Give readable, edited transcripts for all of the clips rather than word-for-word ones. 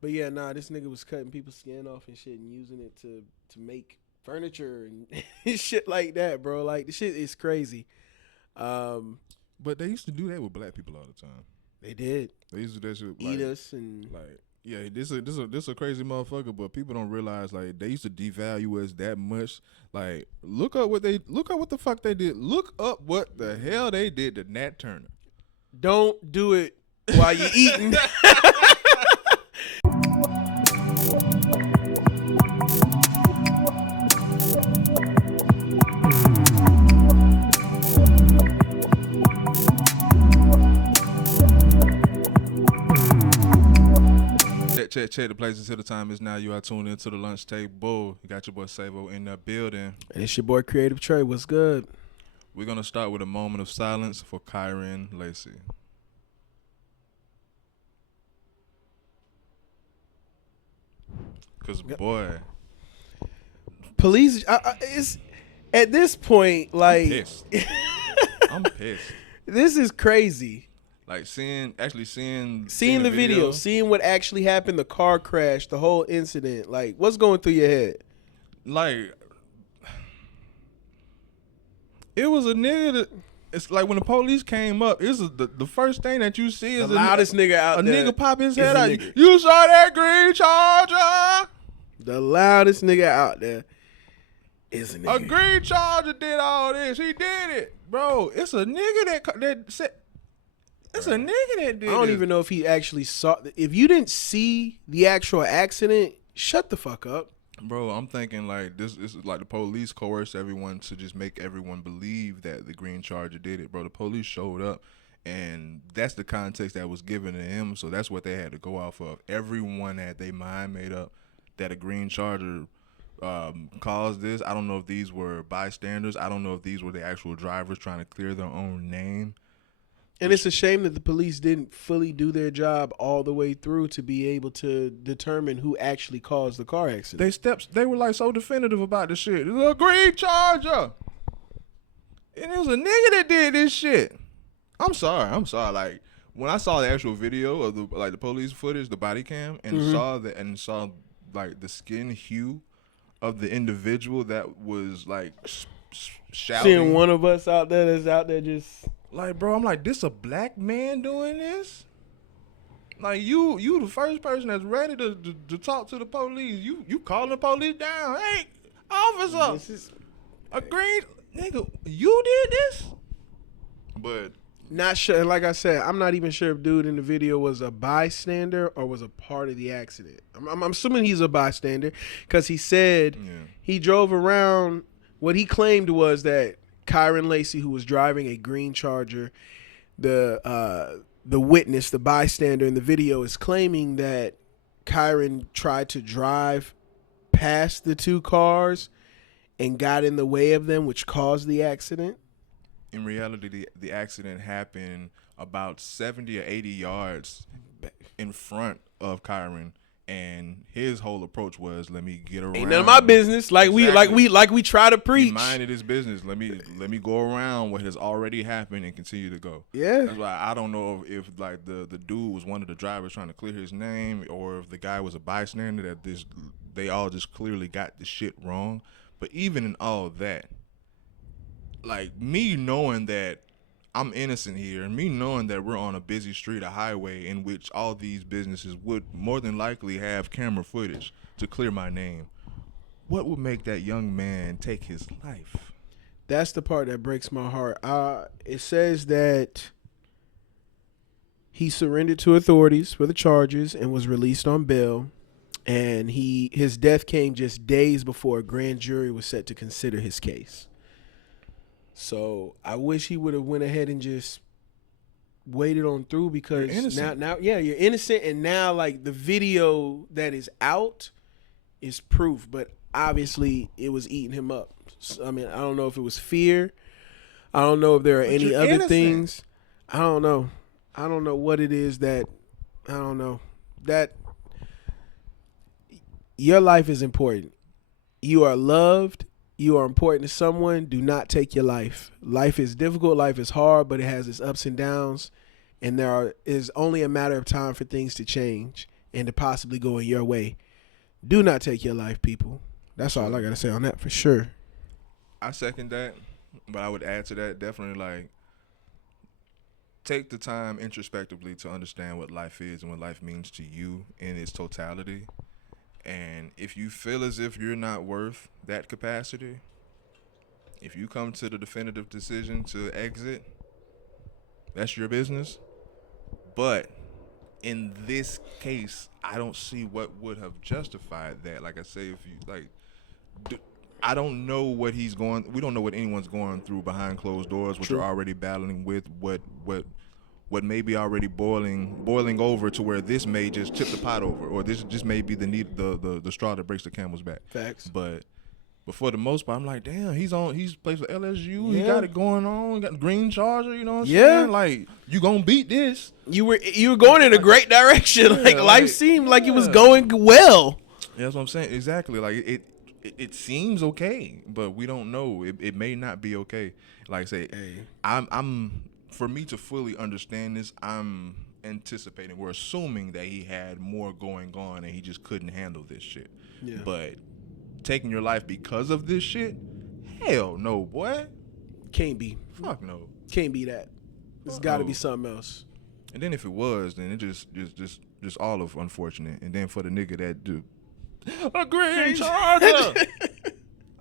But yeah, nah, this nigga was cutting people's skin off and shit and using it to make furniture and shit like that, bro. Like the shit is crazy. Um, But they used to do that with black people all the time. they did They used to do that shit eat us and like yeah, this a crazy motherfucker, but people don't realize like they used to devalue us that much. Like look up what the fuck they did. Look up what the hell they did to Nat Turner. don't do it while you eating. Check the place until the time is now. You are tuned into the lunch table. You got your boy Savo in the building. And it's your boy Creative Trey. What's good? We're gonna start with a moment of silence for Kyren Lacy. Cause boy, Police, it's at this point like I'm pissed. I'm pissed. This is crazy. Like seeing the video, seeing what actually happened, the car crash, the whole incident. Like, what's going through your head? Like, it was a nigga that. It's like when the police came up. It's the first thing that you see is the loudest nigga out there. A nigga pop his head out. You saw that green Charger? The loudest nigga out there is a nigga. A green Charger did all this. He did it, bro. It's a nigga that said. It's a nigga that did. I don't even know if he actually saw. If you didn't see the actual accident, shut the fuck up, bro. I'm thinking like this is like the police coerced everyone to just make everyone believe that the green Charger did it, bro. The police showed up, and that's the context that was given to him. So that's what they had to go off of. Everyone had their mind made up that a green Charger caused this. I don't know if these were bystanders. I don't know if these were the actual drivers trying to clear their own name. And it's a shame that the police didn't fully do their job all the way through to be able to determine who actually caused the car accident. They were like so definitive about this shit. It was a green Charger. And it was a nigga that did this shit. I'm sorry. Like when I saw the actual video of the police footage, the body cam, and saw like the skin hue of the individual that was like shouting. Seeing one of us out there that's out there just like, bro, I'm like, this a black man doing this? Like, you the first person that's ready to talk to the police. You calling the police down. Hey, officer, this is a green nigga, you did this? But not sure. Like I said, I'm not even sure if dude in the video was a bystander or was a part of the accident. I'm assuming he's a bystander because he said he drove around. What he claimed was that Kyren Lacy, who was driving a green Charger, the witness, the bystander in the video, is claiming that Kyren tried to drive past the two cars and got in the way of them, which caused the accident. In reality, the accident happened about 70 or 80 yards in front of Kyren. And his whole approach was, let me get around. Ain't none of my business. Like exactly. we try to preach. He minded his business. Let me go around what has already happened and continue to go. Yeah. That's why I don't know if like the dude was one of the drivers trying to clear his name, or if the guy was a bystander that they all just clearly got the shit wrong. But even in all that, like me knowing that I'm innocent here, and me knowing that we're on a busy street, a highway in which all these businesses would more than likely have camera footage to clear my name, what would make that young man take his life? That's the part that breaks my heart. It says that he surrendered to authorities for the charges and was released on bail. And his death came just days before a grand jury was set to consider his case. So I wish he would have went ahead and just waited on through, because now you're innocent, and now like the video that is out is proof, but obviously it was eating him up. So, I mean, I don't know if it was fear. I don't know if there are any other things. I don't know. I don't know what it is that I don't know. That your life is important. You are loved. You are important to someone. Do not take your life. Life is difficult. Life is hard, but it has its ups and downs. And is only a matter of time for things to change. and to possibly go in your way. Do not take your life, people. That's all I gotta say on that for sure. I second that, but I would add to that definitely like take the time introspectively to understand what life is and what life means to you in its totality. And if you feel as if you're not worth that capacity, if you come to the definitive decision to exit, that's your business. But in this case, I don't see what would have justified that. Like I say, if you like, I don't know what he's going. We don't know what anyone's going through behind closed doors. What True. you're already battling with. What may be already boiling over to where this may just tip the pot over, or this just may be the straw that breaks the camel's back. Facts. But for the most part, I'm like, damn, he's plays for LSU. Yeah. He got it going on. He got the green charger. You know what I'm Yeah. saying? Like, you gonna beat this. You were going in a great direction. Yeah, like life seemed like it was going well. Yeah, that's what I'm saying. Exactly. Like it seems okay, but we don't know. It may not be okay. Like I say, I'm for me to fully understand this, I'm anticipating. We're assuming that he had more going on and he just couldn't handle this shit. Yeah. But taking your life because of this shit, hell no, boy. Can't be. Fuck no. Can't be that. There's got to be something else. And then if it was, then it just all of unfortunate. And then for the nigga that do a green charger,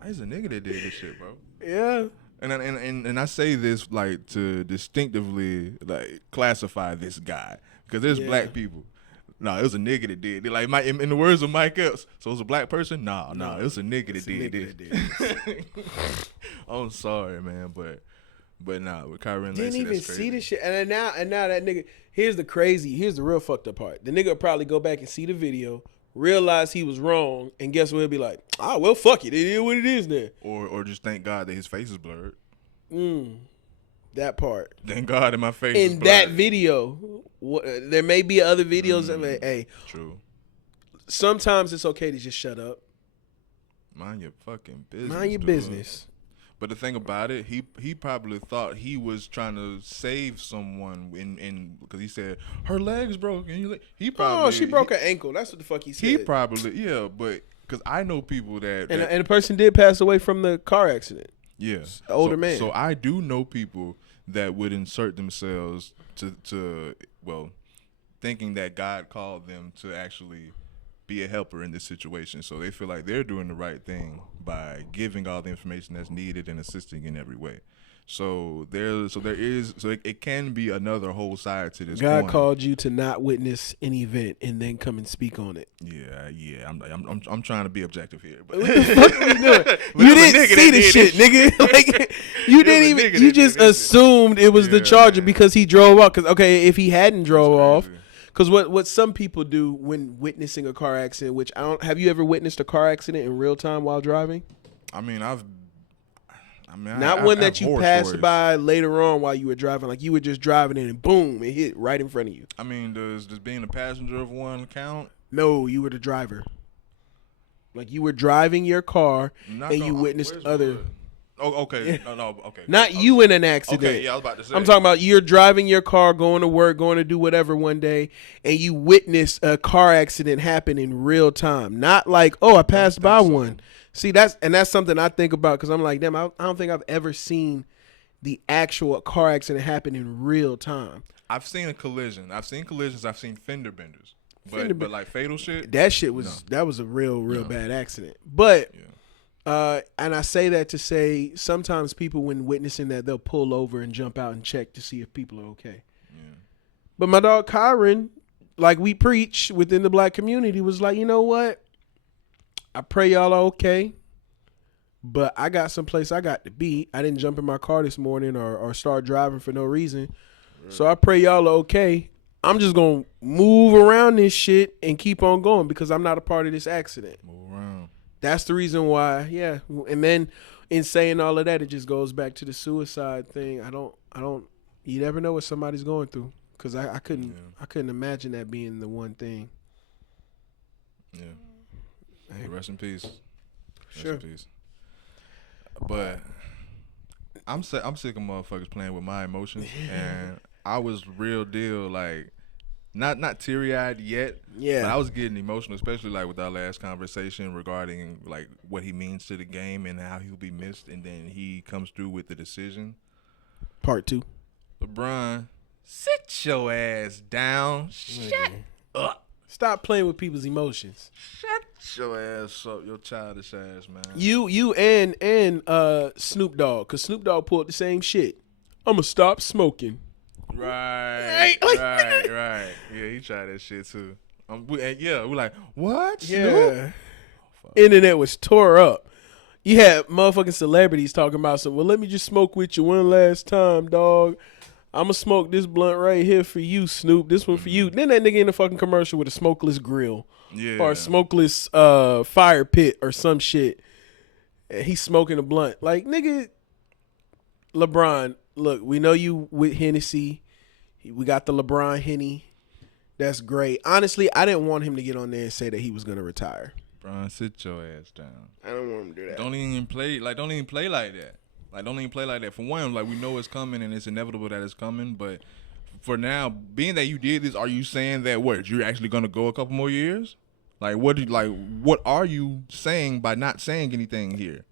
he's a nigga that did this shit, bro. Yeah. And I say this like to distinctively like classify this guy because there's black people. No, it was a nigga that did it. Like in the words of Mike Epps, so it was a black person. No, it was a nigga that did this. I'm sorry, man, but nah, with Kyren Lacy, Didn't even that's crazy. see the shit, and now that nigga. Here's the real fucked up part. The nigga will probably go back and see the video, realize he was wrong, and guess what? He'll be like, well, fuck it. It is what it is now. Or just thank God that his face is blurred. That part. Thank God that my face is In blurred. that video, there may be other videos of it. Hey, true. Sometimes it's okay to just shut up. Mind your fucking business. Mind your business. But the thing about it, he probably thought he was trying to save someone in because he said her legs broke and he probably she broke her ankle. That's what the fuck he said. He probably but because I know people that and a person did pass away from the car accident. Yeah, older man. So I do know people that would insert themselves to thinking that God called them to actually be a helper in this situation. So they feel like they're doing the right thing by giving all the information that's needed and assisting in every way. So it can be another whole side to this. God called you to not witness an event and then come and speak on it. Yeah. I'm trying to be objective here. But what the fuck are you doing? You didn't see the shit, nigga. Like you didn't even. You just assumed it was the Charger because he drove off. Because if he hadn't drove off. Because what some people do when witnessing a car accident, which have you ever witnessed a car accident in real time while driving? Not one that you passed by later on while you were driving, like you were just driving in and boom, it hit right in front of you. I mean, does being a passenger of one count? No, you were the driver. Like you were driving your car and you witnessed other. Oh, okay. No, okay. Not you in an accident. Okay, yeah, I was about to say. I'm talking about you're driving your car, going to work, going to do whatever one day, and you witness a car accident happen in real time. Not like, I passed by one. See, that's something I think about because I'm like, damn, I don't think I've ever seen the actual car accident happen in real time. I've seen a collision. I've seen collisions. I've seen fender benders. But like fatal shit? That shit was, that was a real bad accident. But... Yeah. And I say that to say sometimes people, when witnessing that, they'll pull over and jump out and check to see if people are okay. Yeah. But my dog Kyren, like we preach within the black community, was like, you know what? I pray y'all are okay, but I got someplace I got to be. I didn't jump in my car this morning or start driving for no reason. Right. So I pray y'all are okay. I'm just going to move around this shit and keep on going because I'm not a part of this accident. Move around. That's the reason why, yeah. And then in saying all of that, it just goes back to the suicide thing. I don't. You never know what somebody's going through because I couldn't imagine that being the one thing. Yeah. Hey. Rest in peace. Sure. Rest in peace. But I'm sick of motherfuckers playing with my emotions, and I was real deal like not teary eyed yet. Yeah. But I was getting emotional, especially like with our last conversation regarding like what he means to the game and how he'll be missed, and then he comes through with the decision. Part 2. LeBron, sit your ass down. Shut up. Stop playing with people's emotions. Shut your ass up, your childish ass, man. You and Snoop Dogg, cause Snoop Dogg pulled the same shit. I'ma stop smoking. Right. Yeah, he tried that shit too. We're like, what? Yeah. Internet was tore up. You had motherfucking celebrities talking about some. Well, let me just smoke with you one last time, dog. I'ma smoke this blunt right here for you, Snoop. This one for you. Then that nigga in the fucking commercial with a smokeless grill. Yeah. Or a smokeless fire pit or some shit. And he's smoking a blunt. Like, nigga, LeBron, look, we know you with Hennessy. We got the LeBron Henny. That's great. Honestly, I didn't want him to get on there and say that he was going to retire. LeBron, sit your ass down. I don't want him to do that. Don't even play like that. Like, don't even play like that. For one, like, we know it's coming and it's inevitable that it's coming. But for now, being that you did this, are you saying that you're actually gonna go a couple more years? Like, what are you saying by not saying anything here?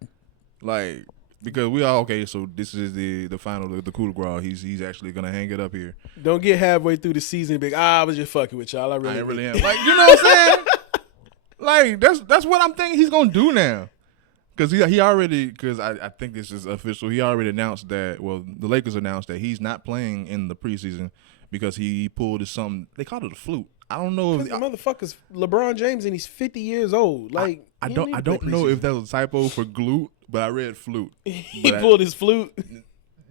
Like, because we are okay. So this is the final, the coup de grace. He's actually gonna hang it up here. Don't get halfway through the season and be like, I was just fucking with y'all. I ain't really am. Like, you know what I'm saying? Like, that's what I'm thinking he's gonna do now. Because he already, because I think this is official, he already announced that, the Lakers announced that he's not playing in the preseason because he pulled something, they called it a flute. I don't know if the motherfucker's LeBron James and he's 50 years old. Like, I don't know if that was a typo for glute, but I read flute. He pulled his flute.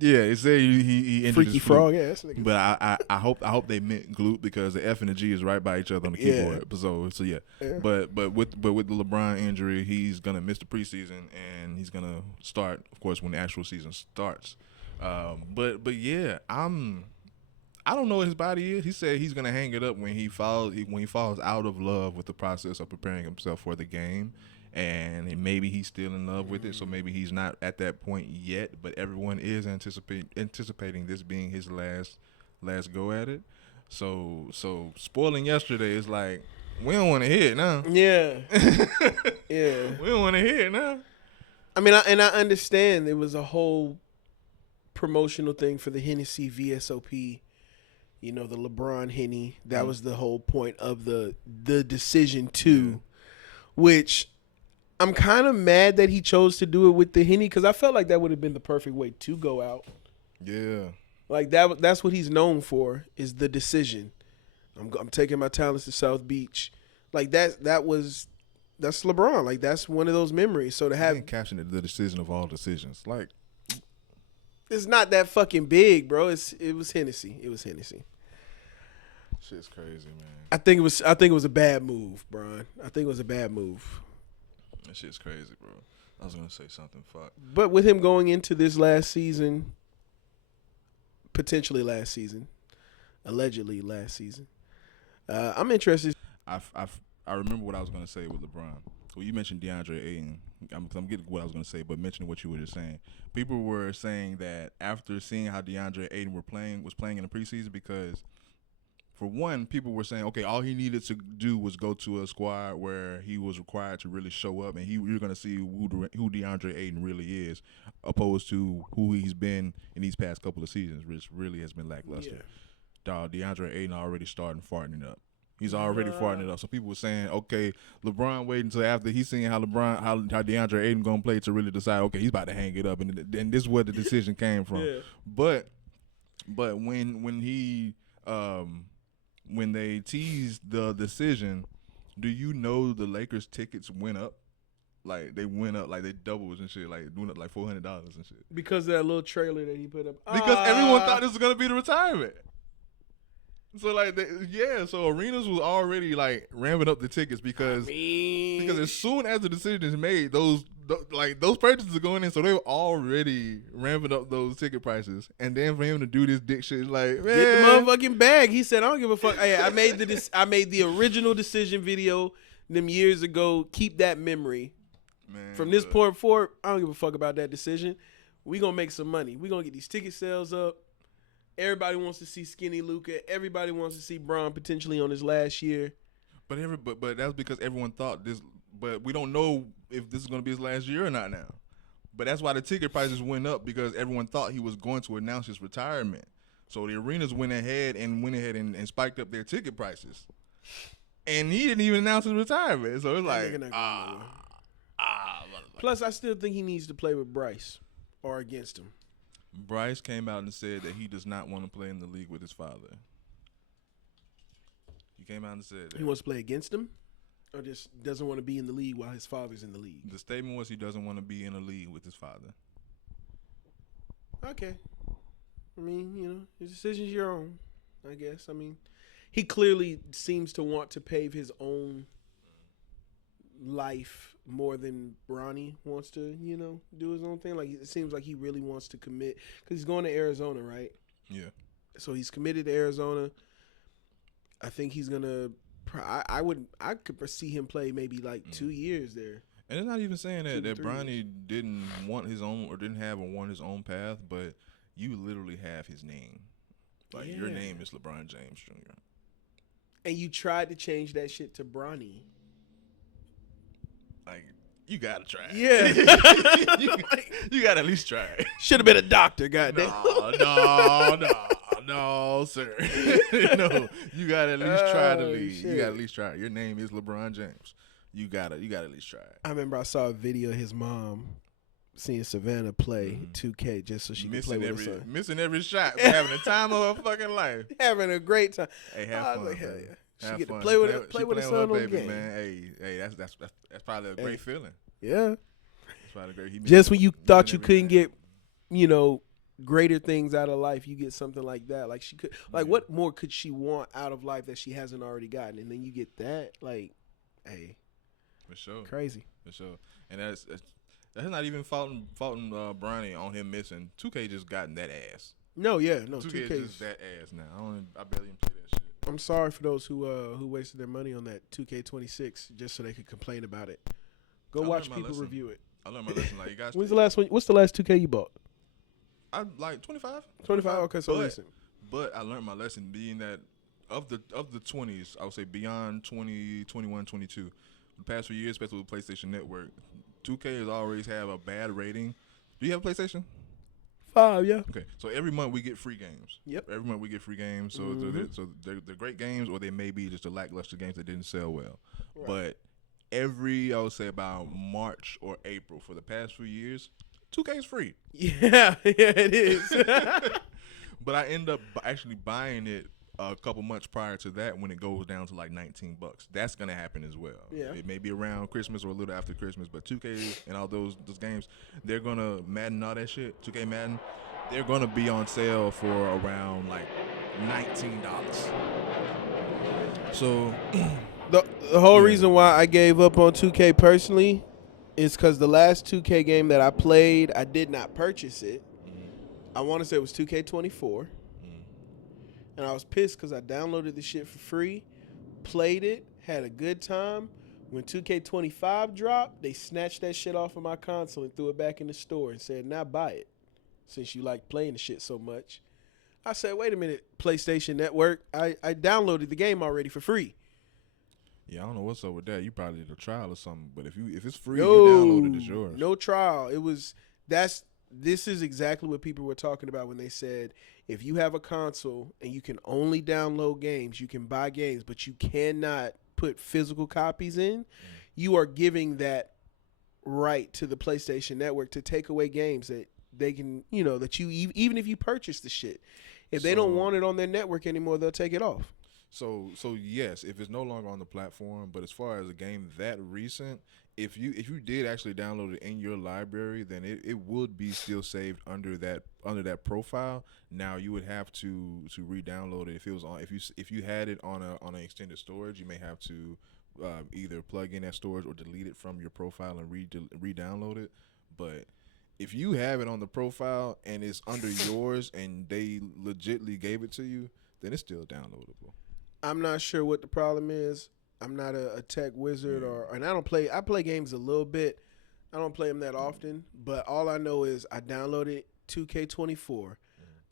Yeah, it said he injured Freaky his frog, flute. yeah. That's nigga. But I hope they meant glute because the F and the G is right by each other on the keyboard. So yeah. But with the LeBron injury, he's gonna miss the preseason and he's gonna start, of course, when the actual season starts. But yeah, I don't know what his body is. He said he's gonna hang it up when he falls out of love with the process of preparing himself for the game. And maybe he's still in love with it, so maybe he's not at that point yet. But everyone is anticipating this being his last go at it. So spoiling yesterday is like, we don't want to hear it now. Yeah, yeah. We don't want to hear it now. I mean, I understand there was a whole promotional thing for the Hennessy VSOP. You know, the LeBron Henny. That was the whole point of the decision too, which. I'm kind of mad that he chose to do it with the Henny because I felt like that would have been the perfect way to go out. Yeah. Like that's what he's known for is the decision. I'm taking my talents to South Beach. Like that's LeBron. Like that's one of those memories. So to have caption it, the decision of all decisions. Like it's not that fucking big, bro. It was Hennessy. It was Hennessy. Shit's crazy, man. I think it was a bad move, Brian. I think it was a bad move. That shit's crazy, bro. I was gonna say something. Fuck. But with him going into this last season, potentially last season, allegedly last season, I'm interested. I remember what I was gonna say with LeBron. Well, you mentioned DeAndre Ayton. I'm getting what I was gonna say, but mentioning what you were just saying, people were saying that after seeing how DeAndre Ayton was playing in the preseason, because for one, people were saying, okay, all he needed to do was go to a squad where he was required to really show up, and you're going to see who DeAndre Ayton really is, opposed to who he's been in these past couple of seasons, which really has been lackluster. Yeah. DeAndre Ayton already starting farting it up. He's already farting it up. So people were saying, okay, LeBron waiting until after he's seeing how DeAndre Ayton going to play to really decide, okay, he's about to hang it up, and this is where the decision came from. Yeah. But when he when they teased the decision, do you know the Lakers tickets went up? Like they went up, like they doubled and shit, like doing up like $400 and shit. Because of that little trailer that he put up. Because everyone thought this was gonna be the retirement. So like, so arenas was already like ramping up the tickets because as soon as the decision is made, those purchases are going in, so they were already ramping up those ticket prices. And then for him to do this dick shit, is like, man, get the motherfucking bag. He said, I don't give a fuck. Hey, I made the original decision video them years ago. Keep that memory. Man, from this point forward, I don't give a fuck about that decision. We gonna make some money. We gonna get these ticket sales up. Everybody wants to see skinny Luka. Everybody wants to see Bron potentially on his last year. But that's because everyone thought this. But we don't know if this is going to be his last year or not now. But that's why the ticket prices went up, because everyone thought he was going to announce his retirement. So the arenas went ahead and spiked up their ticket prices. And he didn't even announce his retirement. So it's like, Plus, I still think he needs to play with Bryce or against him. Bryce came out and said that he does not want to play in the league with his father. He came out and said that. He wants to play against him? Or just doesn't want to be in the league while his father's in the league? The statement was he doesn't want to be in a league with his father. Okay. I mean, his decision's your own, I guess. I mean, he clearly seems to want to pave his own life more than Bronny wants to, do his own thing. Like, it seems like he really wants to commit, because he's going to Arizona, right? Yeah. So he's committed to Arizona. I think he's gonna. I could see him play maybe like 2 years there. And it's not even saying that Bronny years. didn't want his own or didn't have or want his own path, but you literally have his name. Like, your name is LeBron James Jr. And you tried to change that shit to Bronny. Like, you gotta try it. Yeah. you gotta at least try it. Should have been a doctor, goddamn. No, sir. No, you gotta at least try the league. Shit. You gotta at least try it. Your name is LeBron James. You gotta at least try it. I remember I saw a video of his mom seeing Savannah play 2K just so she could play with her son. Missing every shot, but having the time of her fucking life. Having a great time. Hey, have fun. Like, hell yeah. She get to fun. play with her son on the baby, game. Man. Hey, that's probably a great feeling. Yeah. That's probably great. Just when you thought you couldn't get, greater things out of life, you get something like that. Like, she could, like, what more could she want out of life that she hasn't already gotten? And then you get that, like, hey, for sure, crazy, for sure. And that's not even faulting Bronny on him missing. 2K just gotten that ass. No, 2K is just that ass now. I barely even play that shit. I'm sorry for those who wasted their money on that 2K26 just so they could complain about it. Go watch people review it. I learned my lesson. Like, you guys. When's the last one? What's the last 2K you bought? I like 25. 25. Okay, so recent. But I learned my lesson, being that of the 20s, I would say beyond 20, 21, 22, the past few years, especially with PlayStation Network, 2K has always have a bad rating. Do you have a PlayStation? 5, yeah. Okay, so every month we get free games. Yep. Every month we get free games. So they're great games, or they may be just a lackluster games that didn't sell well. Right. But I would say about March or April for the past few years, 2K is free. Yeah, it is. But I end up actually buying it a couple months prior to that when it goes down to like $19. That's gonna happen as well. Yeah. It may be around Christmas or a little after Christmas, but 2K and all those games, they're gonna Madden, all that shit. 2K Madden, they're gonna be on sale for around like $19. So the whole reason why I gave up on 2K personally is because the last 2K game that I played, I did not purchase it. I want to say it was 2K24. And I was pissed because I downloaded the shit for free, played it, had a good time. When 2K25 dropped, they snatched that shit off of my console and threw it back in the store and said, now buy it, since you like playing the shit so much. I said, wait a minute, PlayStation Network. I downloaded the game already for free. Yeah, I don't know what's up with that. You probably did a trial or something. But if it's free, you download it, it's yours. No trial. This is exactly what people were talking about when they said if you have a console and you can only download games, you can buy games, but you cannot put physical copies in, you are giving that right to the PlayStation Network to take away games that they can, that you even if you purchase the shit, if they don't want it on their network anymore, they'll take it off. So yes, if it's no longer on the platform, but as far as a game that recent, if you did actually download it in your library, then it would be still saved under that profile. Now you would have to re-download it if it was on if you had it on an extended storage, you may have to either plug in that storage or delete it from your profile and re-download it. But if you have it on the profile and it's under yours and they legitly gave it to you, then it's still downloadable. I'm not sure what the problem is. I'm not a tech wizard, and I play games a little bit. I don't play them that often, but all I know is I downloaded 2K24.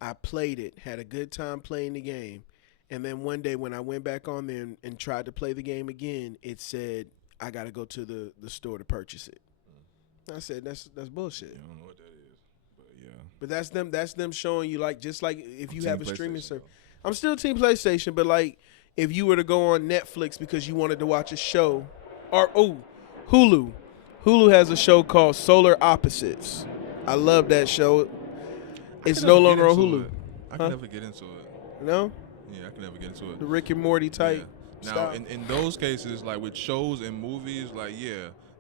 I played it, had a good time playing the game, and then one day when I went back on there and tried to play the game again, it said I got to go to the store to purchase it. I said that's bullshit. You don't know what that is, but yeah. But that's them showing you like just like if you Team have a streaming PlayStation, service. though. I'm still Team PlayStation, but like if you were to go on Netflix because you wanted to watch a show, or Hulu. Hulu has a show called Solar Opposites. I love that show. It's no longer on Hulu. I can never get into it. No? Yeah, I can never get into it. The Rick and Morty type. Yeah. Now, in those cases, like with shows and movies, like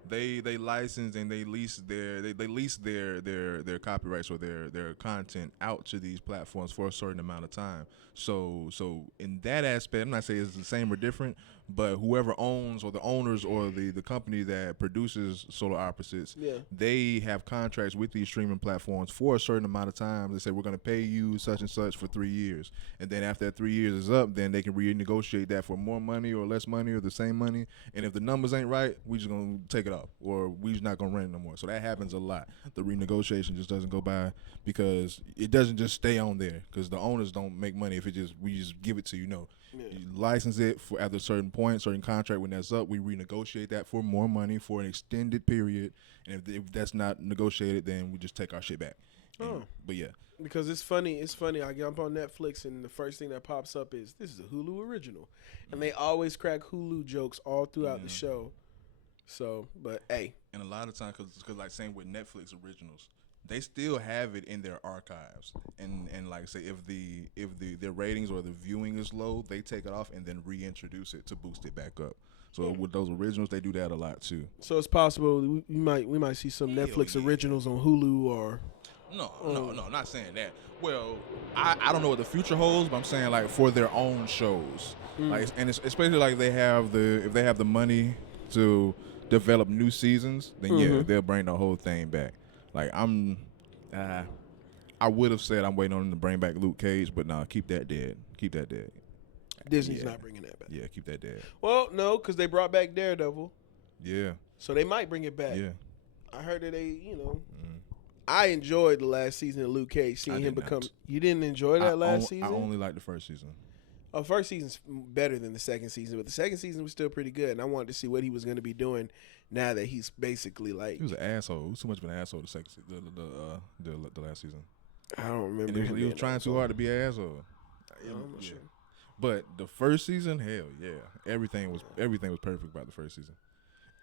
they license and they lease their copyrights or their content out to these platforms for a certain amount of time. So in that aspect, I'm not saying it's the same or different, but whoever owns or the owners or the company that produces Solar Opposites, they have contracts with these streaming platforms for a certain amount of time. They say we're going to pay you such and such for 3 years, and then after that 3 years is up, then they can renegotiate that for more money or less money or the same money. And if the numbers ain't right, we just gonna take it off, or we just not gonna rent it no more. So that happens a lot. The renegotiation just doesn't go by because it doesn't just stay on there because the owners don't make money if we just give it to you. No. You license it for at a certain point, certain contract. When that's up, we renegotiate that for more money for an extended period. And if that's not negotiated, then we just take our shit back. But yeah, because it's funny. I jump on Netflix and the first thing that pops up is this is a Hulu original, and they always crack Hulu jokes all throughout the show. So, but hey, and a lot of times, because like same with Netflix originals, they still have it in their archives, and like say if their ratings or the viewing is low, they take it off and then reintroduce it to boost it back up. So with those originals, they do that a lot too. So it's possible we might see some Netflix originals on Hulu or. No, I'm not saying that. Well, I don't know what the future holds, but I'm saying like for their own shows, like and especially like if they have the money to develop new seasons, then they'll bring the whole thing back. Like I would have said I'm waiting on them to bring back Luke Cage, but nah, keep that dead. Keep that dead. Disney's not bringing that back. Yeah, keep that dead. Well, no, because they brought back Daredevil. Yeah. So they might bring it back. Yeah. I heard that I enjoyed the last season of Luke Cage, seeing him become. You didn't enjoy that last season? I only liked the first season. Oh, first season's better than the second season, but the second season was still pretty good, and I wanted to see what he was going to be doing now that he's basically like. He was an asshole. He was too much of an asshole the last season. I don't remember. And he was trying too hard to be an asshole. I'm not sure. But the first season, hell yeah, everything was perfect about the first season,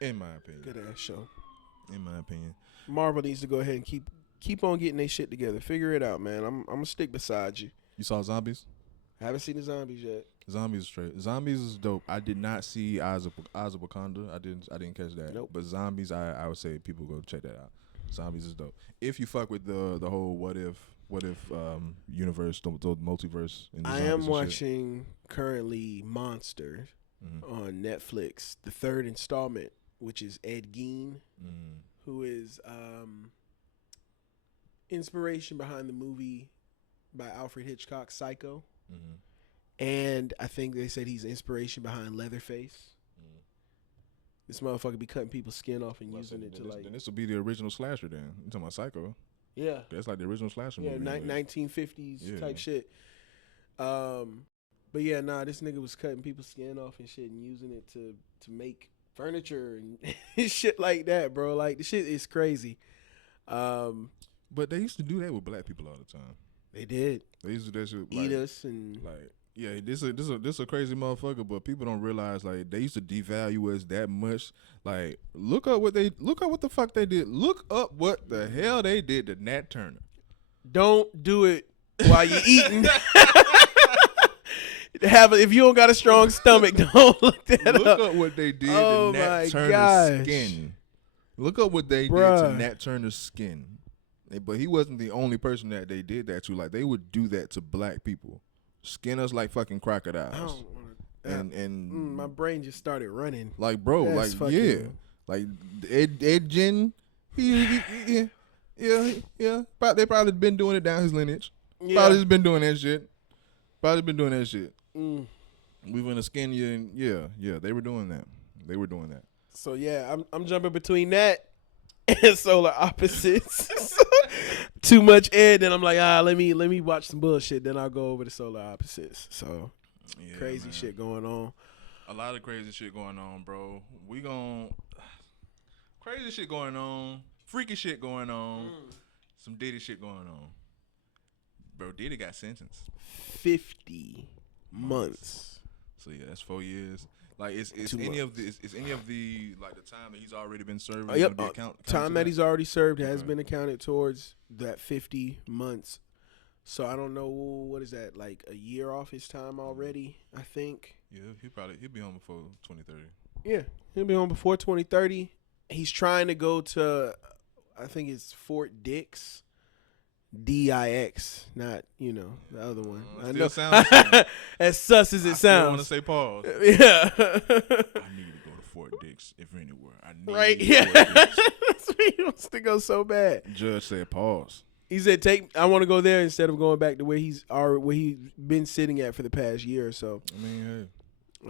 in my opinion. Good ass show. In my opinion, Marvel needs to go ahead and keep on getting their shit together. Figure it out, man. I'm gonna stick beside you. You saw Zombies? I haven't seen the Zombies yet. Zombies is straight. Zombies is dope. I did not see Eyes of Wakanda. I didn't catch that. Nope. But Zombies, I would say people go check that out. Zombies is dope. If you fuck with the whole what if universe, the multiverse. In the I am watching currently Monster on Netflix, the third installment, which is Ed Gein, who is inspiration behind the movie by Alfred Hitchcock, Psycho. And I think they said he's inspiration behind Leatherface. This motherfucker be cutting people's skin off and using it to like. Then this will be the original slasher. Then you talking about Psycho? Yeah, that's like the original slasher movie. 1950s type shit. But yeah, this nigga was cutting people's skin off and shit and using it to make furniture and shit like that, bro. Like the shit is crazy. But they used to do that with black people all the time. They did. They used to do that shit. Eat us and like. Yeah, this a crazy motherfucker, but people don't realize like they used to devalue us that much. Like, look up what the fuck they did. Look up what the hell they did to Nat Turner. Don't do it while you're eating. If you don't got a strong stomach, don't look that up. Look up what they did to Nat Turner's skin. Look up what they did to Nat Turner's skin. But he wasn't the only person that they did that to. Like, they would do that to black people. Skin us like fucking crocodiles. I don't wanna, and my brain just started running. Like, bro, like like Ed Gein, yeah. They probably been doing it down his lineage. Yeah. Probably just been doing that shit. We were in the skin, yeah. They were doing that. So yeah, I'm jumping between that and Solar Opposites. too much Ed. Then I'm like, let me watch some bullshit. Then I'll go over to Solar Opposites. So crazy man. shit going on. A lot of crazy shit going on, bro. Crazy shit going on, freaky shit going on, some Diddy shit going on. Bro, Diddy got sentenced 50 months. So yeah, that's 4 years. Like is any of the like the time that he's already been serving? Yep, Be count time that he's already served has been accounted towards that 50 months. So I don't know, what is that, like a year off his time already? I think. Yeah, he'll be home before 2030. Yeah, he'll be home before 2030. He's trying to go to, I think it's Fort Dix. DIX, not the other one. I know. Sounds as sus as it sounds. I want to say pause. Yeah. I need to go to Fort Dix if anywhere. Right. Yeah. That's where he wants to go so bad. Judge said pause. He said, I want to go there instead of going back to where he's been sitting at for the past year or so. I mean, hey.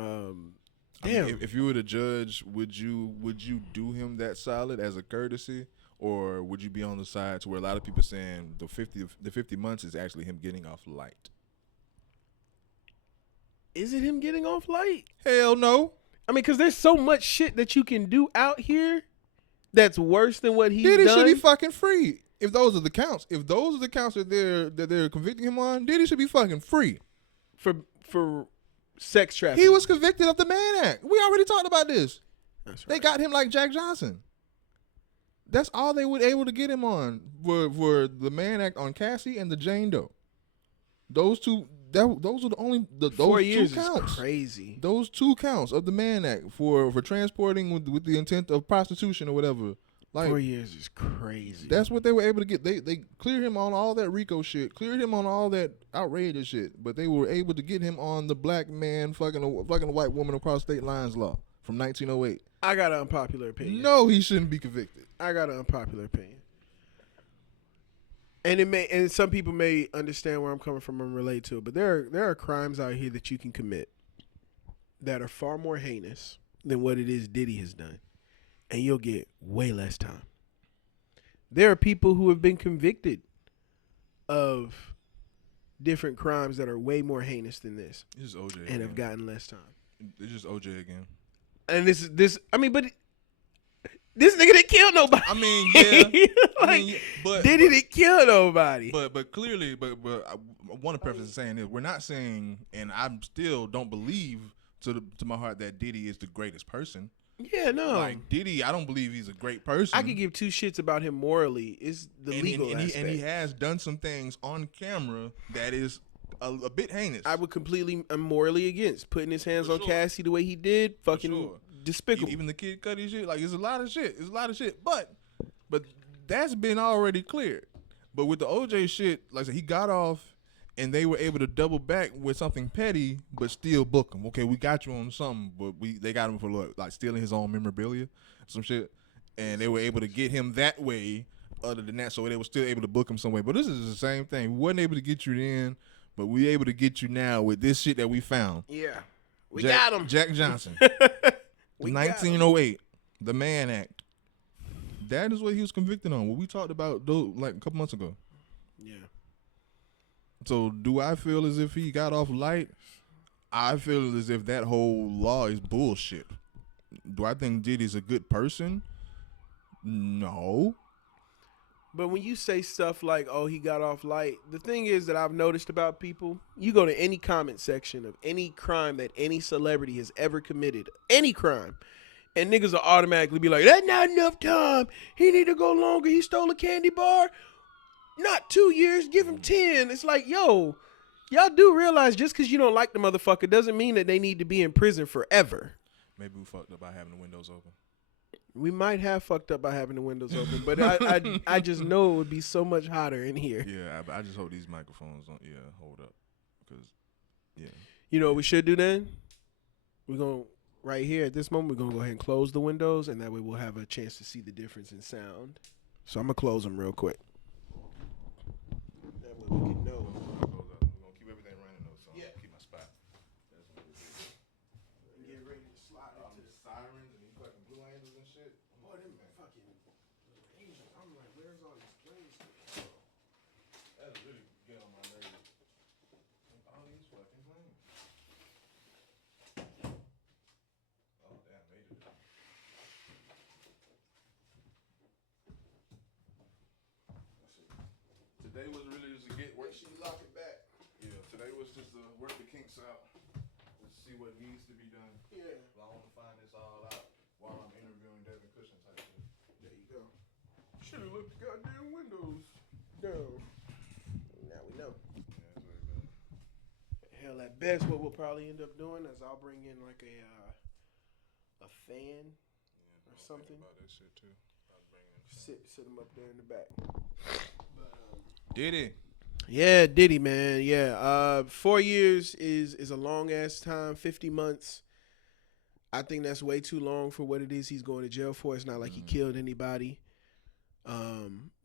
Damn. I mean, if you were the judge, would you do him that solid as a courtesy? Or would you be on the side to where a lot of people saying the 50 months is actually him getting off light? Is it him getting off light? Hell no. I mean, because there's so much shit that you can do out here that's worse than what he's Diddy done. Should be fucking free. If those are the counts, that they're convicting him on, Diddy should be fucking free. For sex trafficking. He was convicted of the Mann Act. We already talked about this. That's right. They got him like Jack Johnson. That's all they were able to get him on for the Mann Act on Cassie and the Jane Doe. Those two, those are the only those 4 years 2 counts. Is crazy. Those 2 counts of the Mann Act for transporting with the intent of prostitution or whatever. Like 4 years is crazy. That's what they were able to get. They cleared him on all that RICO shit, cleared him on all that outrageous shit, but they were able to get him on the black man fucking a white woman across state lines law from 1908. I got an unpopular opinion. No, he shouldn't be convicted. I got an unpopular opinion. And some people may understand where I'm coming from and relate to it, but there are crimes out here that you can commit that are far more heinous than what it is Diddy has done, and you'll get way less time. There are people who have been convicted of different crimes that are way more heinous than this. This is OJ and again. Have gotten less time. It's just OJ again. And this this nigga didn't kill nobody. I mean, yeah. But Diddy didn't kill nobody. But clearly, but I want to preface saying this: we're not saying, and I still don't believe to my heart that Diddy is the greatest person. Yeah, no. Like Diddy, I don't believe he's a great person. I could give 2 shits about him morally. It's the legal aspect. And he has done some things on camera that is a bit heinous. I would I'm morally against putting his hands on Cassie the way he did. Fucking despicable. Even the Kid Cudi shit, like it's a lot of shit. But that's been already cleared. But with the OJ shit, like I said, he got off, and they were able to double back with something petty, but still book him. Okay, we got you on something, but they got him for like stealing his own memorabilia, some shit, and they were able to get him that way. Other than that, so they were still able to book him some way. But this is the same thing. We wasn't able to get you then, but we able to get you now with this shit that we found. Yeah, we got him. Jack Johnson, 1908, the Mann Act. That is what he was convicted on. What we talked about like a couple months ago. Yeah. So do I feel as if he got off light? I feel as if that whole law is bullshit. Do I think Diddy's a good person? No. But when you say stuff like, oh, he got off light, the thing is that I've noticed about people, you go to any comment section of any crime that any celebrity has ever committed, any crime, and niggas will automatically be like, that's not enough time. He need to go longer. He stole a candy bar. Not 2 years. Give him 10. It's like, yo, y'all do realize just because you don't like the motherfucker doesn't mean that they need to be in prison forever. Maybe we fucked up by having the windows open. We might have fucked up by having the windows open, but I just know it would be so much hotter in here. Yeah, I just hope these microphones don't, hold up. Because, You know what we should do then? We're going to, right here at this moment, we're going to go ahead and close the windows, and that way we'll have a chance to see the difference in sound. So I'm going to close them real quick. That way we can know. We're going to keep everything running, though, so I'm going to keep my spot. That's what it is. Get ready to slide into the sirens and these fucking blue angels and shit. Boy, them fucking angels. I'm like, where's all these planes? what needs to be done. Yeah. But I want to find this all out while I'm interviewing Devin Cushion type shit. There you go. Should have looked the goddamn windows down. Now we know. Yeah, that's very bad. Hell, at best, what we'll probably end up doing is I'll bring in like a fan or something. About that shit too. I'll bring in Sit him up there in the back. But, Diddy. yeah, Diddy, man. Yeah. 4 years is a long ass time. 50 months. I think that's way too long for what it is he's going to jail for. It's not like he killed anybody.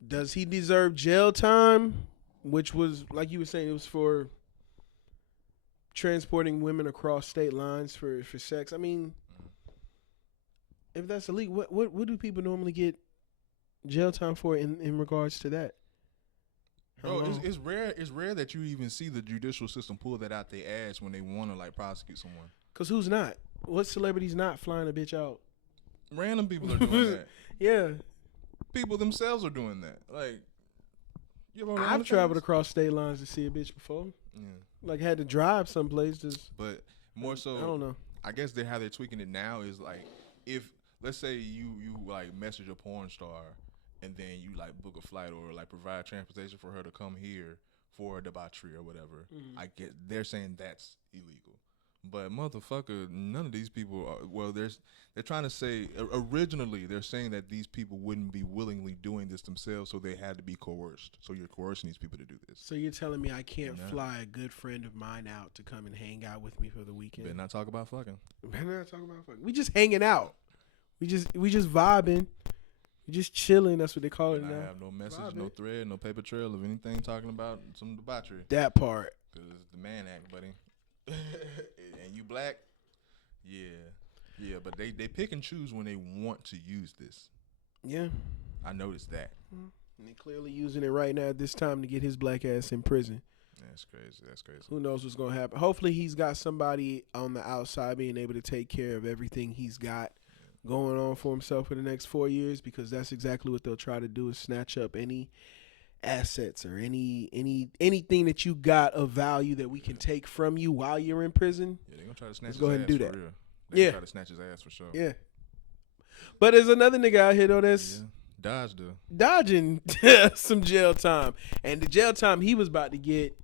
Does he deserve jail time? Which was, like you were saying, it was for transporting women across state lines for sex. I mean, if that's illegal, what do people normally get jail time for in regards to that? Bro, it's rare. It's rare that you even see the judicial system pull that out their ass when they want to like prosecute someone. Cause who's not? What celebrity's not flying a bitch out? Random people are doing that. Yeah, People themselves are doing that. Like, you ever I've traveled across state lines to see a bitch before. Yeah, Like had to drive someplace. Just but more so, I don't know. I guess how they're tweaking it now is like, if let's say you like message a porn star and then you like book a flight or like provide transportation for her to come here for debauchery or whatever. I get they're saying that's illegal. But motherfucker, none of these people are. Well, they're trying to say originally they're saying that these people wouldn't be willingly doing this themselves, so they had to be coerced. So you're coercing these people to do this. So you're telling me I can't fly a good friend of mine out to come and hang out with me for the weekend? Better not talk about fucking. Better not talk about fucking. We just hanging out. We just vibing. We just chilling. That's what they call it And now. I have no message, no thread, no paper trail of anything talking about some debauchery. That part. Cause it's the man act, buddy. And you black, yeah. But they pick and choose when they want to use this. Yeah, I noticed that. and they clearly using it right now at this time to get his black ass in prison. That's crazy. That's crazy. Who knows what's gonna happen? Hopefully, he's got somebody on the outside being able to take care of everything he's got going on for himself for the next 4 years, because that's exactly what they'll try to do, is snatch up any assets or anything that you got of value that we can take from you while you're in prison. Yeah, they're gonna try to snatch Let's his go ahead ass and do for that. real. They're Yeah. gonna try to snatch his ass for sure. Yeah. But there's another nigga out here though that's dodging some jail time. And the jail time he was about to get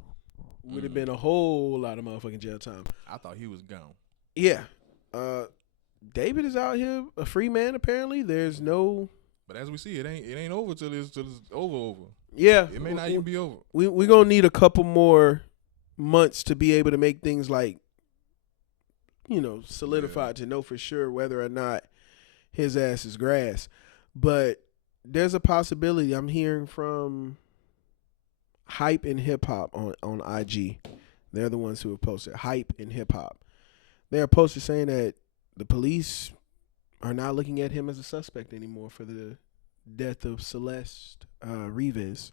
would have been a whole lot of motherfucking jail time. I thought he was gone. Yeah. David is out here a free man apparently. There's no. But as we see, it ain't over till it's over. Yeah. It may not even be over. We're going to need a couple more months to be able to make things like, solidified to know for sure whether or not his ass is grass. But there's a possibility. I'm hearing from Hype and Hip Hop on IG. They're the ones who have posted. Hype and Hip Hop. They are posted saying that the police are not looking at him as a suspect anymore for the death of Celeste Rivas.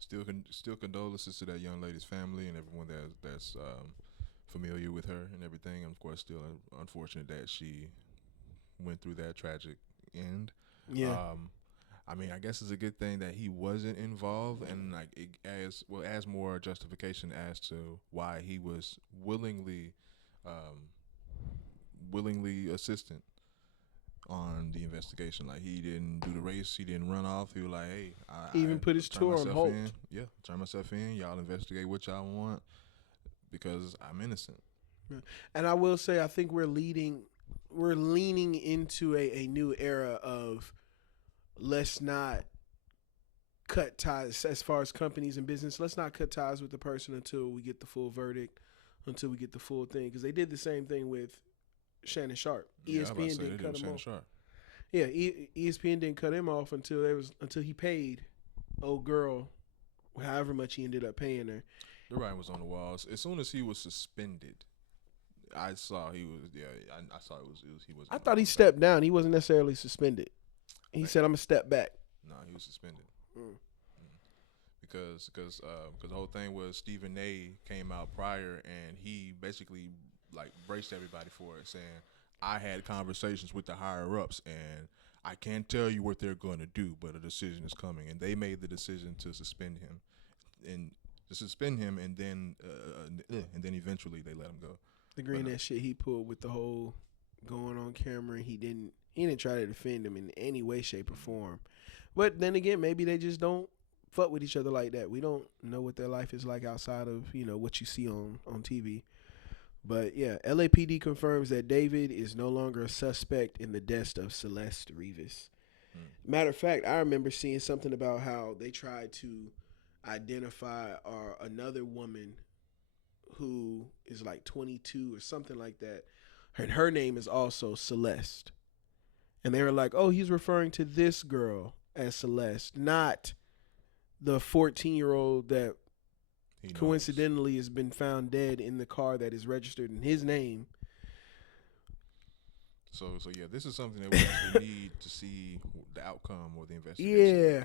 Still condolences to that young lady's family and everyone that's familiar with her and everything. And of course, still unfortunate that she went through that tragic end. Yeah. I mean, I guess it's a good thing that he wasn't involved, and like it adds more justification as to why he was willingly assistant on the investigation. Like, he didn't do the race, he didn't run off. He was like, hey, he even put his tour on hold. Turn myself in. Y'all investigate what y'all want because I'm innocent. And I will say, I think we're leaning into a new era of let's not cut ties as far as companies and business. Let's not cut ties with the person until we get the full verdict, until we get the full thing. Because they did the same thing with Shannon Sharp. ESPN didn't cut him off. Yeah, ESPN didn't cut him off until he paid old girl however much he ended up paying her. The writing was on the walls. As soon as he was suspended, I saw he was. Yeah, I saw he was. I thought he stepped down. He wasn't necessarily suspended. He said, "I'm gonna step back." No, he was suspended. Because the whole thing was Stephen A. came out prior and he basically like braced everybody for it, saying, "I had conversations with the higher ups and I can't tell you what they're going to do, but a decision is coming." And they made the decision to suspend him. And to suspend him, and then eventually they let him go. The green ass shit he pulled with the whole going on camera. He didn't try to defend him in any way, shape, or form. But then again, maybe they just don't fuck with each other like that. We don't know what their life is like outside of what you see on TV. But yeah, LAPD confirms that David is no longer a suspect in the death of Celeste Rivas. Matter of fact, I remember seeing something about how they tried to identify another woman who is like 22 or something like that. Her name is also Celeste. And they were like, oh, he's referring to this girl as Celeste, not the 14-year-old that coincidentally has been found dead in the car that is registered in his name. So yeah, this is something that we actually need to see the outcome or the investigation. Yeah.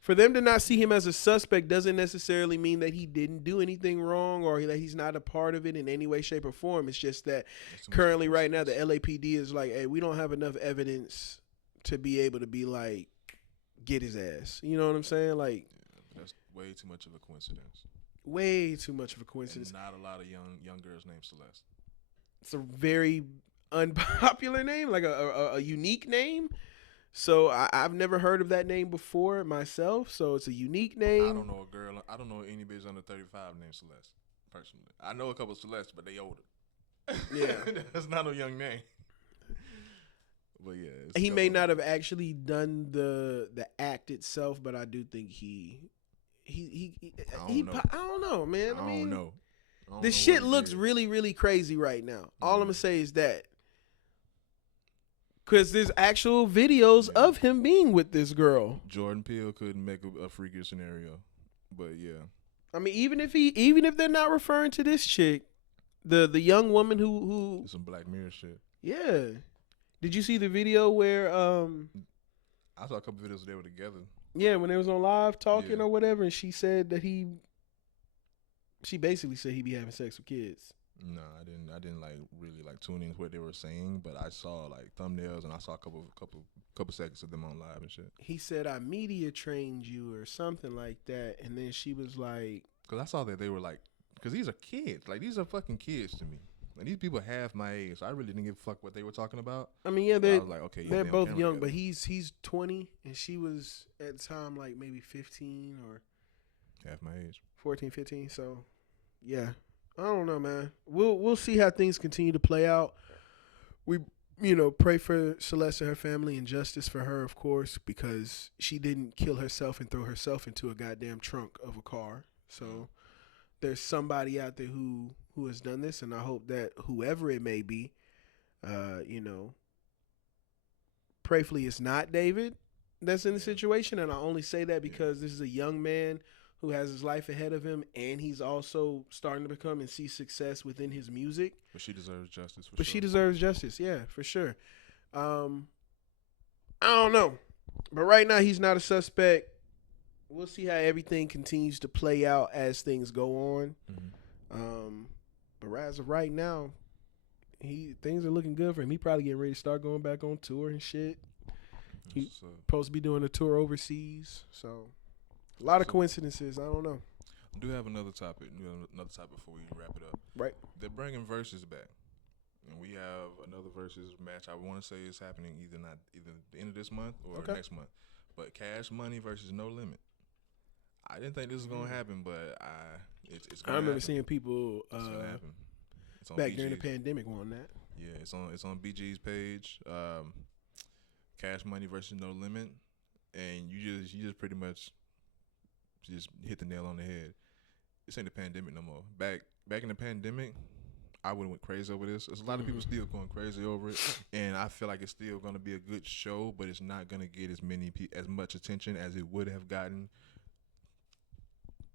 For them to not see him as a suspect doesn't necessarily mean that he didn't do anything wrong or that he's not a part of it in any way, shape, or form. It's just that currently right now the LAPD is like, hey, we don't have enough evidence to be able to be like, get his ass. You know what I'm saying? Like, that's way too much of a coincidence. Way too much of a coincidence. And not a lot of young girls named Celeste. It's a very unpopular name, like a unique name. So I've never heard of that name before myself. So it's a unique name. I don't know a girl. I don't know any bitch under 35 named Celeste. Personally, I know a couple of Celeste, but they older. Yeah, that's not a young name. But yeah, he may not have actually done the act itself, but I do think I don't know, man. I mean, don't know. The shit looks really, really crazy right now. All I'm gonna say is that. Because there's actual videos of him being with this girl. Jordan Peele couldn't make a freakier scenario, but yeah. I mean, even if they're not referring to this chick, the young woman who some Black Mirror shit. Yeah. Did you see the video where I saw a couple videos they were together. Yeah, when they was on live talking or whatever, and she said that she basically said he be having sex with kids. No, I didn't like really like tune in to what they were saying, but I saw like thumbnails and I saw a couple seconds of them on live and shit. He said, "I media trained you" or something like that, and then she was like, "Because I saw that they were like, because these are kids, like these are fucking kids to me. Like these people half my age, so I really didn't give a fuck what they were talking about." I mean, yeah, I was like, okay, they're both young, but he's 20 and she was at the time like maybe 15 or half my age, 14, 15. So, yeah. I don't know, man. We'll see how things continue to play out. We, pray for Celeste and her family and justice for her, of course, because she didn't kill herself and throw herself into a goddamn trunk of a car. So there's somebody out there who has done this, and I hope that whoever it may be, prayerfully it's not David that's in the situation. And I only say that because this is a young man who has his life ahead of him, and he's also starting to become and see success within his music. But she deserves justice. She deserves justice, yeah, for sure. I don't know. But right now, he's not a suspect. We'll see how everything continues to play out as things go on. Mm-hmm. But as of right now, things are looking good for him. He probably getting ready to start going back on tour and shit. He's supposed to be doing a tour overseas, so... A lot of coincidences. I don't know. I do have another topic. Before we wrap it up. Right. They're bringing verses back, and we have another verses match. I want to say it's happening either the end of this month or next month. But Cash Money versus No Limit. I didn't think this was gonna happen, but it's. I remember seeing people it's on back BG's. during the pandemic on that. Yeah, it's on BG's page. Cash Money versus No Limit, and you just pretty much. Just hit the nail on the head. This ain't the pandemic no more. Back in the pandemic, I would have went crazy over this. There's a lot of people still going crazy over it, and I feel like it's still going to be a good show, but it's not going to get as much attention as it would have gotten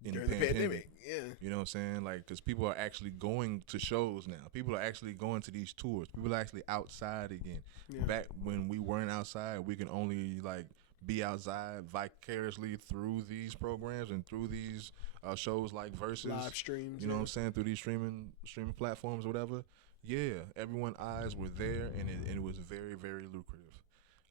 during the pandemic. Yeah, you know what I'm saying? Like, because people are actually going to shows now. People are actually going to these tours. People are actually outside again. Yeah. Back when we weren't outside, we can only like. Be outside vicariously through these programs and through these shows like Versus live streams. You know what I'm saying? Through these streaming platforms or whatever. Yeah, everyone's eyes were there, and it was very, very lucrative.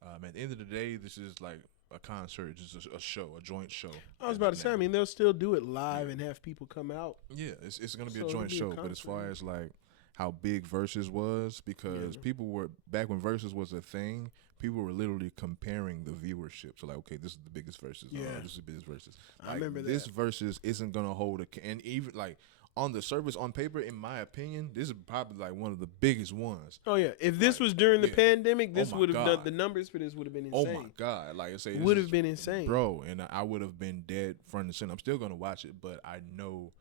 At the end of the day, this is like a concert, just a show, a joint show. I was about to say, I mean, they'll still do it live and have people come out. Yeah, it's gonna be So a it'll joint be a show. But as concert, far yeah. as like how big Versus was, because people were back when Versus was a thing, people were literally comparing the viewership. So like, okay, this is the biggest Versus. Yeah. Oh, this is the biggest Versus. Like, I remember this that. Versus isn't gonna hold and even like on the surface, on paper, in my opinion, this is probably like one of the biggest ones. Oh yeah, if this was during the pandemic, this my would have done God. the numbers for this would have been Oh insane. my God! Like I say, Would have been insane, bro. And I would have been dead front and center. I'm still gonna watch it, but I know,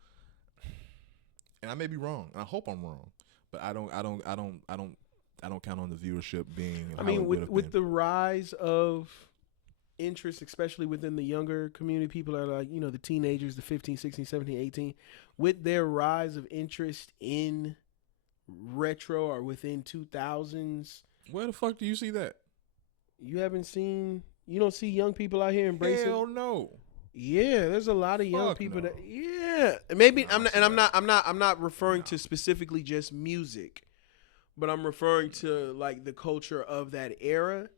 and I may be wrong, and I hope I'm wrong, but I don't count on the viewership being. I mean, with the rise of interest, especially within the younger community, people are like, the teenagers, the 15, 16, 17, 18, with their rise of interest in retro or within 2000s. Where the fuck do you see that? You don't see young people out here embracing. Hell no. Yeah, there's a lot of young Fuck people no. that. Yeah, maybe I'm not referring to specifically just music, but I'm referring to like the culture of that era.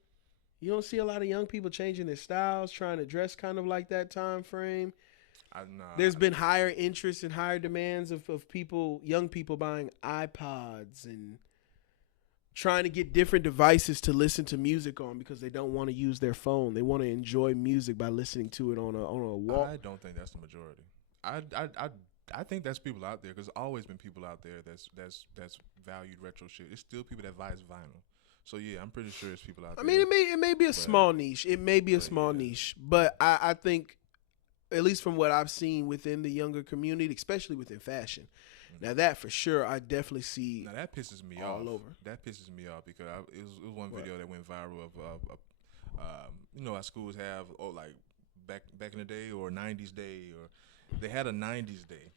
You don't see a lot of young people changing their styles, trying to dress kind of like that time frame. There's been higher interest and higher demands of people, young people buying iPods and trying to get different devices to listen to music on because they don't want to use their phone. They want to enjoy music by listening to it on a wall. I don't think that's the majority. I think that's people out there because there's always been people out there that's valued retro shit. It's still people that buys vinyl. So yeah, I'm pretty sure it's people out there. I mean, it may be a small niche. It may be a small niche, but I think, at least from what I've seen within the younger community, especially within fashion, now that for sure, I definitely see. Now that pisses me all off. over. That pisses me off because it was one video that went viral of how schools have like back in the day or 90s day, or they had a 90s day.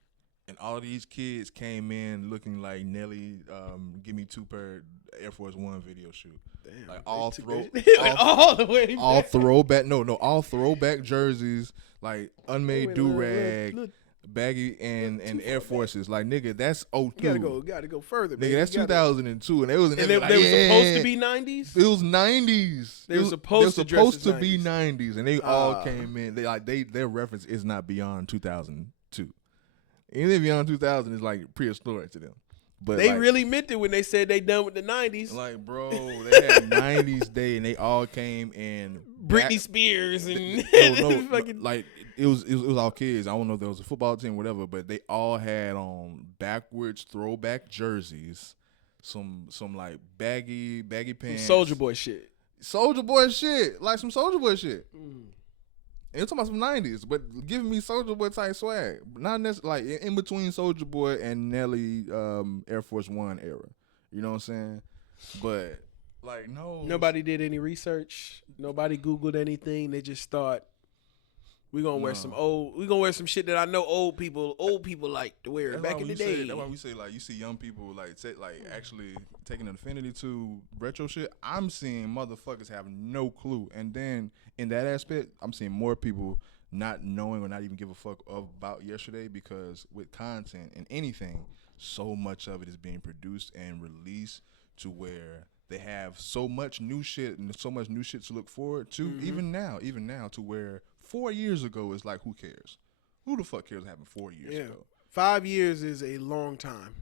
And all these kids came in looking like Nelly, give me 2 pair Air Force One video shoot. Damn, like all the way all throwback. No, all throwback jerseys, like unmade do-rag, baggy and Air Forces. Like nigga, that's 02. Gotta go further, nigga. That's 2002, and they was they were supposed to be 90s. It was 90s. They were supposed to be 90s, and they all came in. Their reference is not beyond 2002. Anything beyond 2000 is like prehistoric to them. But they really meant it when they said they done with the 90s. Like, bro, they had 90s day and they all came in. Britney Spears and fucking like it was all kids. I don't know if there was a football team, or whatever, but they all had on backwards throwback jerseys, some like baggy pants, Soldier Boy shit. Like some Soldier Boy shit. And it's talking about some 90s, but giving me Soldier Boy type swag. Not necessarily like in between Soldier Boy and Nelly Air Force One era. You know what I'm saying? But like nobody did any research. Nobody Googled anything. They just thought we're gonna wear some shit that I know old people like to wear back in the day. That's why we say like you see young people like actually taking an affinity to retro shit. I'm seeing motherfuckers have no clue, and then in that aspect, I'm seeing more people not knowing or not even give a fuck about yesterday, because with content and anything, so much of it is being produced and released to where they have so much new shit and so much new shit to look forward to. Even now, to where 4 years ago is like, who cares? Who the fuck cares what happened 4 years ago? 5 years is a long time.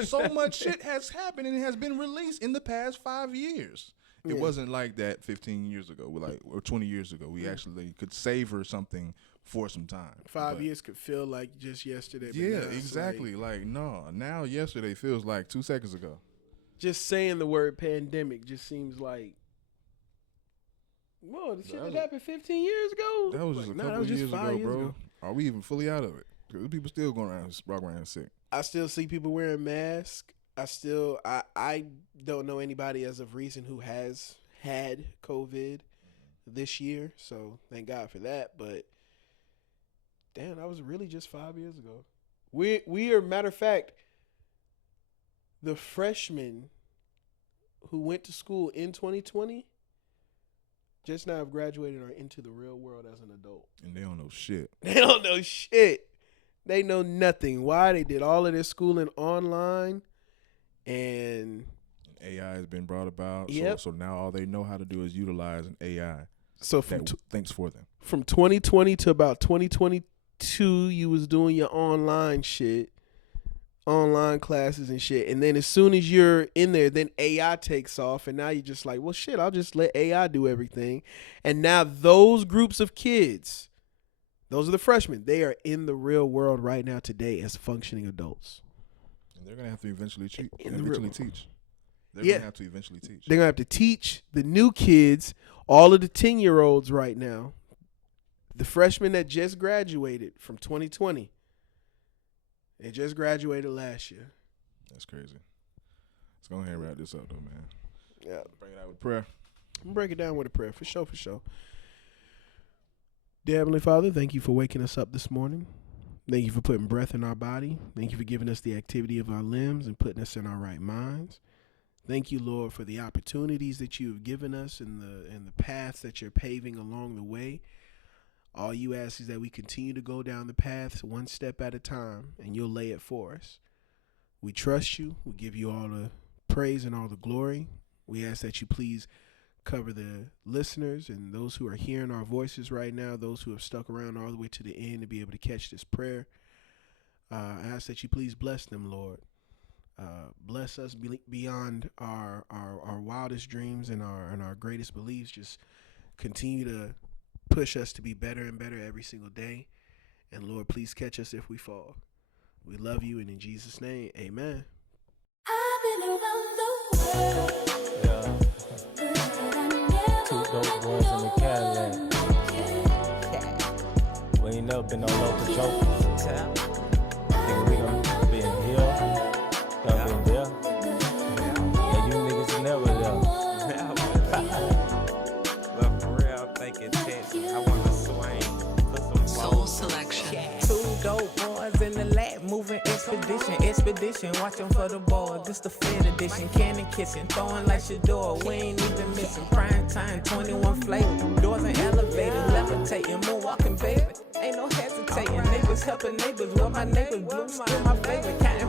So much shit has happened and it has been released in the past 5 years. It wasn't like that 15 years ago, or 20 years ago. We actually could savor something for some time. 5 years could feel like just yesterday. But Yeah, exactly. Now yesterday feels like 2 seconds ago. Just saying the word pandemic just seems like, whoa, the shit that happened 15 years ago? That was just a couple of years ago, bro. Are we even fully out of it? Because people still going around, walk around sick. I still see people wearing masks. I don't know anybody as of recent who has had COVID this year, so thank God for that. But damn, that was really just 5 years ago. We are, matter of fact, the freshmen who went to school in 2020 just now have graduated or into the real world as an adult. And they don't know shit. They don't know shit. They know nothing. Why? They did all of their schooling online. And AI has been brought about. Yep. So now all they know how to do is utilize an AI So that thinks for them. from 2020 to about 2022, you was doing your online shit, online classes and shit. And then as soon as you're in there, then AI takes off. And now you're just like, well, shit, I'll just let AI do everything. And now those groups of kids, those are the freshmen, they are in the real world right now today as functioning adults. And they're going to have to eventually teach. They're Yeah. going to have to eventually teach. They're going to have to teach the new kids, all of the 10-year-olds right now, the freshmen that just graduated from 2020. They just graduated last year. That's crazy. Let's go ahead and wrap this up, though, man. Yeah. Bring it out with prayer. I'm gonna break it down with a prayer, for sure, for sure. Dear Heavenly Father, thank you for waking us up this morning. Thank you for putting breath in our body. Thank you for giving us the activity of our limbs and putting us in our right minds. Thank you, Lord, for the opportunities that you have given us and the paths that you're paving along the way. All you ask is that we continue to go down the paths one step at a time, and you'll lay it for us. We trust you. We give you all the praise and all the glory. We ask that you please cover the listeners and those who are hearing our voices right now, those who have stuck around all the way to the end to be able to catch this prayer. I ask that you please bless them, Lord. Bless us beyond our wildest dreams and our greatest beliefs. Just continue to push us to be better and better every single day. And Lord, please catch us if we fall. We love you, and in Jesus' name, amen. I've been around the world. Yeah. Two dope boys in the Cadillac. We ain't never been no local jokers. Think we done been here, done been there. And you niggas never there. But for real, I think it's Texas. I want to swing. Put some Soul Selection. Two dope boys in the lab, moving expedition, watching for the ball. This the Fed edition, cannon kissing, throwing like Shador. We ain't even missing prime time, 21 flavor. Doors and elevators, levitating, moonwalking, baby. Ain't no hesitating, neighbors helping neighbors. Well, my neighbors blue, still my favorite. Counting